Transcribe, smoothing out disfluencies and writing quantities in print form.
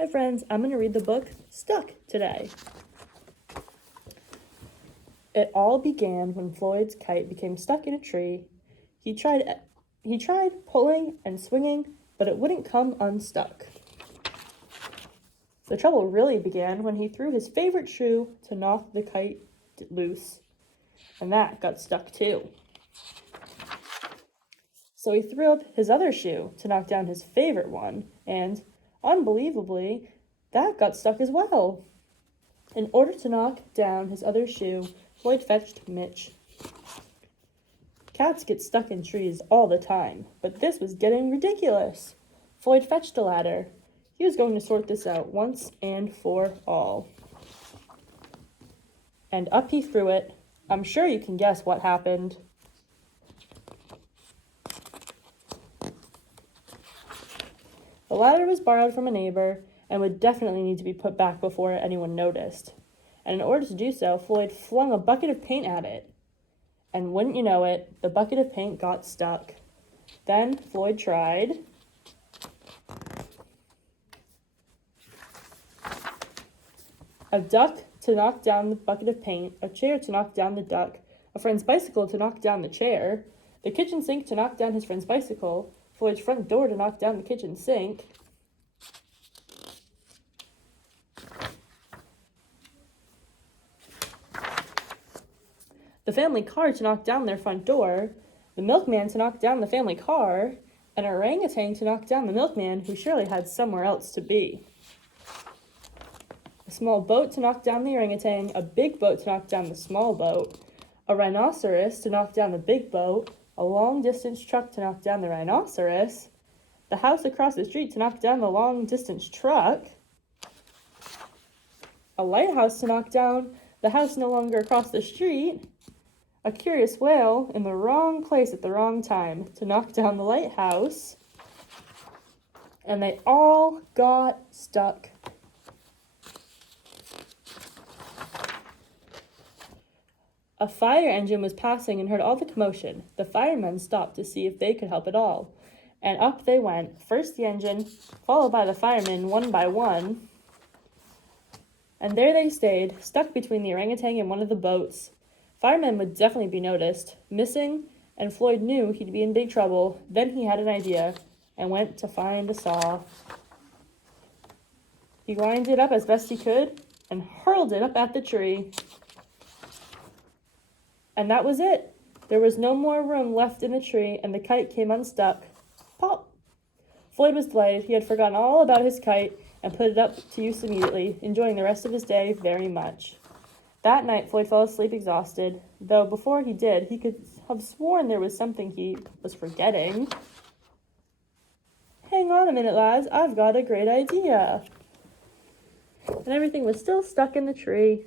Hi friends, I'm going to read the book Stuck today. It all began when Floyd's kite became stuck in a tree. He tried pulling and swinging, but it wouldn't come unstuck. The trouble really began when he threw his favorite shoe to knock the kite loose, and that got stuck too. So he threw up his other shoe to knock down his favorite one, and, unbelievably, that got stuck as well. In order to knock down his other shoe, Floyd fetched Mitch. Cats get stuck in trees all the time, but this was getting ridiculous. Floyd fetched a ladder. He was going to sort this out once and for all. And up he threw it. I'm sure you can guess what happened. The ladder was borrowed from a neighbor and would definitely need to be put back before anyone noticed. And in order to do so, Floyd flung a bucket of paint at it. And wouldn't you know it, the bucket of paint got stuck. Then Floyd tried a duck to knock down the bucket of paint, a chair to knock down the duck, a friend's bicycle to knock down the chair, the kitchen sink to knock down his friend's bicycle, Floyd's front door to knock down the kitchen sink, the family car to knock down their front door, the milkman to knock down the family car, an orangutan to knock down the milkman who surely had somewhere else to be. A small boat to knock down the orangutan, a big boat to knock down the small boat, a rhinoceros to knock down the big boat, a long-distance truck to knock down the rhinoceros, the house across the street to knock down the long-distance truck, a lighthouse to knock down the house no longer across the street, a curious whale in the wrong place at the wrong time to knock down the lighthouse, and they all got stuck. A fire engine was passing and heard all the commotion. The firemen stopped to see if they could help at all. And up they went, first the engine, followed by the firemen one by one. And there they stayed, stuck between the orangutan and one of the boats. Firemen would definitely be noticed, missing, and Floyd knew he'd be in big trouble. Then he had an idea and went to find a saw. He lined it up as best he could and hurled it up at the tree. And that was it. There was no more room left in the tree, and the kite came unstuck. Pop! Floyd was delighted. He had forgotten all about his kite and put it up to use immediately, enjoying the rest of his day very much. That night, Floyd fell asleep exhausted, though before he did, he could have sworn there was something he was forgetting. Hang on a minute, lads. I've got a great idea. And everything was still stuck in the tree.